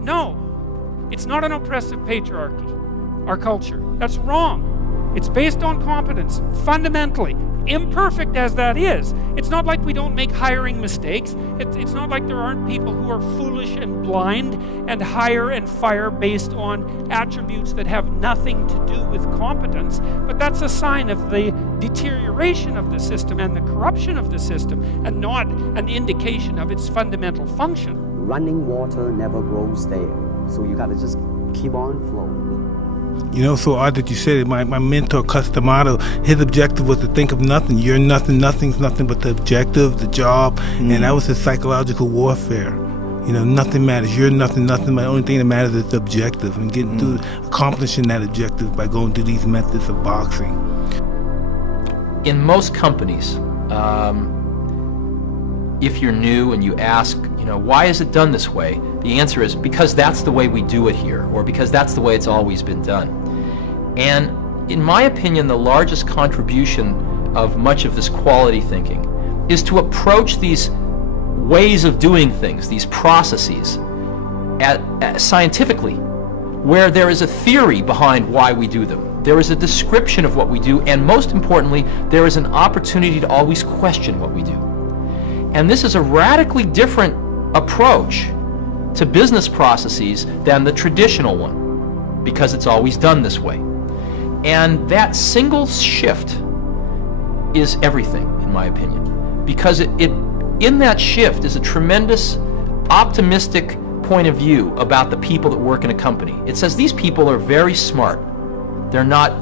No, it's not an oppressive patriarchy, our culture. That's wrong. It's based on competence, fundamentally. Imperfect as that is. It's not like we don't make hiring mistakes. It's not like there aren't people who are foolish and blind and hire and fire based on attributes that have nothing to do with competence. But that's a sign of the deterioration of the system and the corruption of the system, and not an indication of its fundamental function. Running water never grows stale. So you gotta just keep on flowing. You know, so odd that you said it. My mentor, Customato, his objective was to think of nothing. You're nothing, nothing's nothing but the objective, the job, and that was his psychological warfare. You know, nothing matters. You're nothing, nothing. The only thing that matters is the objective, and getting through, accomplishing that objective by going through these methods of boxing. In most companies, if you're new and you ask, you know, why is it done this way? The answer is because that's the way we do it here, or because that's the way it's always been done. And in my opinion, the largest contribution of much of this quality thinking is to approach these ways of doing things, these processes, scientifically, where there is a theory behind why we do them. There is a description of what we do, and most importantly, there is an opportunity to always question what we do. And this is a radically different approach to business processes than the traditional one, because it's always done this way. And that single shift is everything, in my opinion, because in that shift is a tremendous optimistic point of view about the people that work in a company. It says these people are very smart. They're not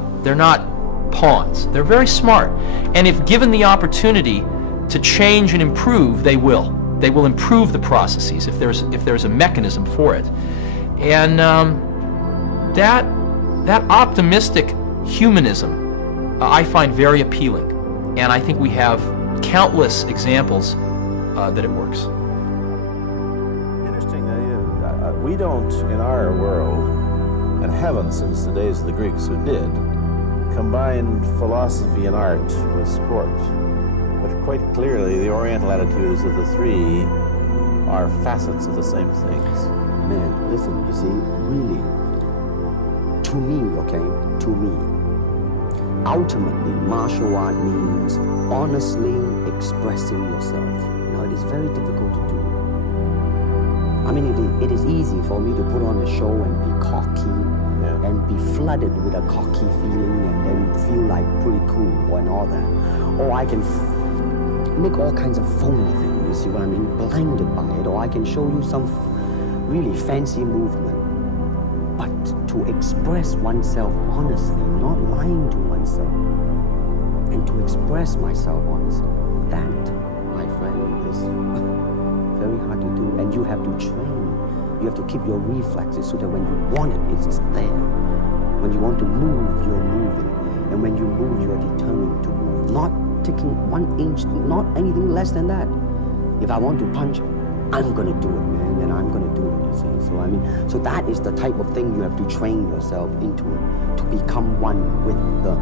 pawns. They're very smart. And if given the opportunity to change and improve, they will. They will improve the processes if there's a mechanism for it. And that optimistic humanism I find very appealing. And I think we have countless examples that it works. Interesting. We don't, in our world, and haven't since the days of the Greeks who did, combine philosophy and art with sport. But quite clearly, the Oriental attitudes of the three are facets of the same things. Man, listen, you see, really, to me, okay, to me, ultimately, martial art means honestly expressing yourself. Now, it is very difficult to do. I mean, it is easy for me to put on a show and be cocky, and be flooded with a cocky feeling and then feel like pretty cool and all that. Or I can make all kinds of phony things, you see what I mean, blinded by it, or I can show you some really fancy movement. But to express oneself honestly, not lying to oneself, and to express myself honestly, that, my friend, is very hard to do, and you have to train. You have to keep your reflexes so that when you want it, it's there. When you want to move, you're moving, and when you move, you're determined to move, not taking 1 inch, not anything less than that. If I want to punch, I'm gonna do it, man, and I'm gonna do it, you see. So I mean, so that is the type of thing you have to train yourself into it, to become one with the